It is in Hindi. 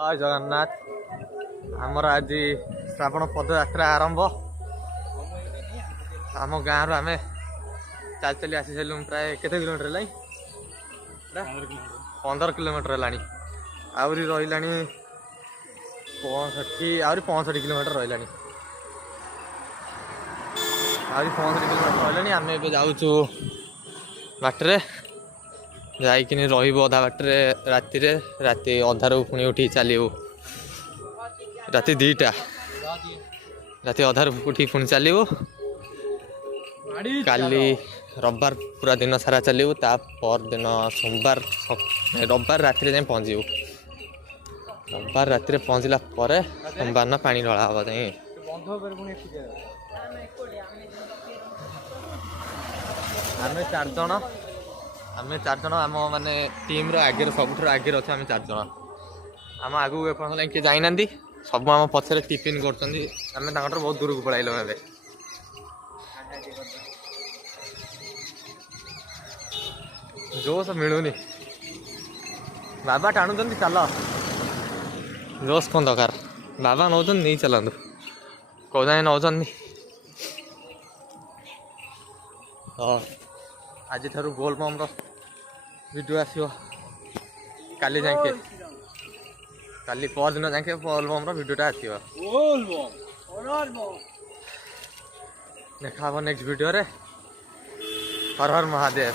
जय जगन्नाथ आमर आज श्रावण पदयात्रा आरंभ आम गाँव रु आम चल चली आसी सारे प्राय केते किलोमीटर है 15 किलोमीटर है आहरी रही 65 किलोमीटर रही आहरी 65 किलोमीटर रही आम ए जाऊँ बाटरे जाइकिन रहा बाटरे राति अधारू पुणी उठी चलू राति 2टा राति अधारू उठी पुणी चलू काली रविवार पूरा दिन सारा चलू ता पर दिन सोमवार रविवार राति जाए पहुँचू रविवार राति पहुँचला सोमवार न पानी ढला हम जाए आम 4 जन आम माने टीम आगे सब आगे अच्छे आम 4 जन आम आगू एपର୍ଯ୍ୟନ୍ତ किए जाइना सब आम पछे टिफिन कर बहुत दूर को पलैल ए जोश मिलूनी बाबा टाणुं चल जोश कौन दरकार बाबा नौ नहीं चलतु कौ जाए नौ हाँ आज ठारू बोलबम वीडियो आसो काली जाके काली पर दिन जाके बोलबम वीडियोटा आसो देखा नेक्स्ट वीडियो रे हर हर महादेव।